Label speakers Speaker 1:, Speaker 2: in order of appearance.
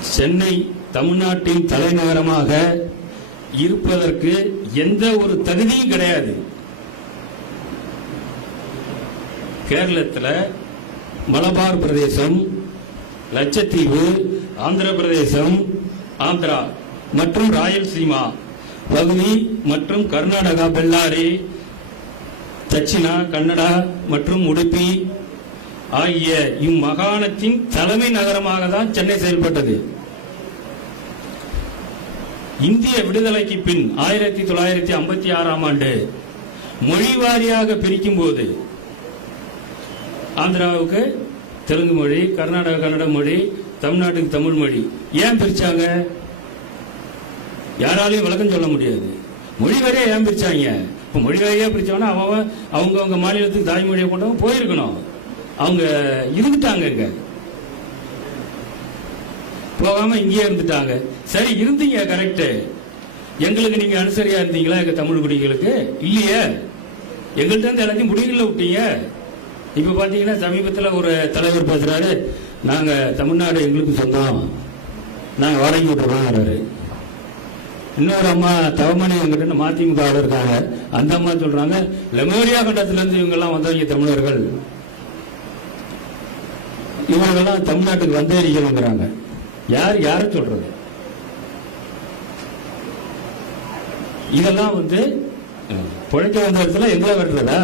Speaker 1: சென்னை தமிழ்நாட்டின் தலைநகரமாக இருப்பதற்கு எந்த ஒரு தகுதியும் கிடையாது. கேரளத்தில் மலபார் பிரதேசம் லட்சத்தீவு ஆந்திர பிரதேசம் ஆந்திரா மற்றும் ராயல்சீமா பகுதி மற்றும் கர்நாடகா பெல்லாரி தட்சிணா கன்னடா மற்றும் உடுப்பி ஆகிய இம்மாகாணத்தின் தலைமை நகரமாக தான் சென்னை செயல்பட்டது. இந்திய விடுதலைக்கு பின் ஆயிரத்தி தொள்ளாயிரத்தி ஐம்பத்தி ஆறாம் ஆண்டு மொழி வாரியாக பிரிக்கும் போது ஆந்திராவுக்கு தெலுங்கு மொழி கர்நாடக கன்னட மொழி தமிழ்நாட்டுக்கு தமிழ் மொழி. ஏன் பிரிச்சாங்க? யாராலையும் விளக்கம் சொல்ல முடியாது. மொழி வாரியா ஏன் பிரிச்சாங்க? இப்ப மொழி வாரியா பிரிச்சவனா அவன் அவங்க அவங்க மாநிலத்துக்கு தாய்மொழியை கொண்டவங்க போயிருக்கணும். அவங்க இருந்துட்டாங்க இங்க போகாம இங்கேயே இருந்துட்டாங்க. சரி இருந்தீங்க கரெக்டு எங்களுக்கு நீங்க அனுசரியா இருந்தீங்களா எங்க தமிழ் குடிகளுக்கு? இல்லையே. எங்கள்கிட்ட இருந்து எல்லாத்தையும் முடிவுல விட்டீங்க. இப்ப பாத்தீங்கன்னா சமீபத்தில் ஒரு தலைவர் பேசுறாரு. நாங்க தமிழ்நாடு எங்களுக்கு சொந்தம். நாங்க வாடகை விட்டுறோம் இன்னொரு அம்மா தவமணி எங்கிட்ட மதிமுக இருக்காங்க. அந்த அம்மா சொல்றாங்க லெமோரியா கண்டத்துல இருந்து இவங்க எல்லாம் வந்தவங்க தமிழர்கள். இவங்கெல்லாம் தமிழ்நாட்டுக்கு வந்தே இருக்கணுங்கிறாங்க. யார் யார சொல்றது? இதெல்லாம் வந்து அஹ், பிழைக்க வந்த இடத்துல எங்களை வெட்டுறதா